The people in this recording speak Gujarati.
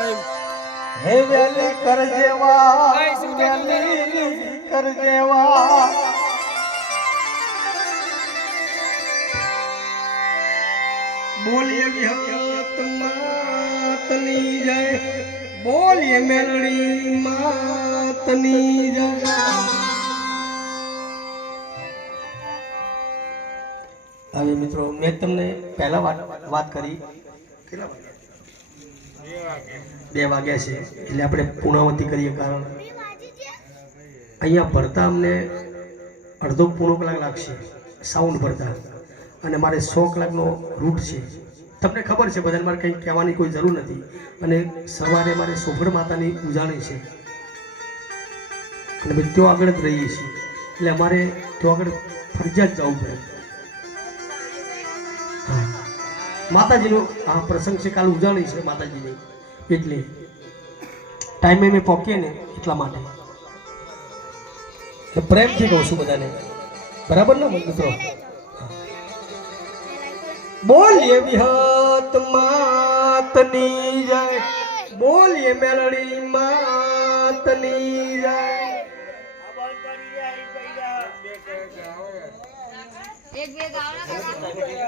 હે વેલી કરજેવા વેલી કરજેવા બોલીએ વિહત માતની જય બોલીએ મેલડી માતની જય હવે મિત્રો મેં તમને પહેલા વાત કરી કેટલા વાગ્યા 2 વાગ્યા છે એટલે આપણે પૂર્ણાવતી કરીએ કારણ અહીંયા ભરતા અમને અડધો પોણો કલાક લાગશે સાઉન્ડ ભરતા અને મારે 100 કલાકનો રૂટ છે તમને ખબર છે બધાને મારે કંઈ કહેવાની કોઈ જરૂર નથી અને સવારે મારે સોફળ માતાની ઉજાણી છે અને બધું આગળ જ રહીએ છીએ એટલે અમારે ત્યાં આગળ ફરજિયાત જવું પડે માતાજીનો આ પ્રસંગ છે કાલ ઉજાણી છે માતાજીની એટલે ટાઈમે મેં પહોંચીએ ને એટલા માટે પ્રેમથી કહું છું બધાને બરાબર ને મિત્રો બોલીએ વિહત માતની જય બોલીએ મેલડી માતની જય એક બે ગાવડા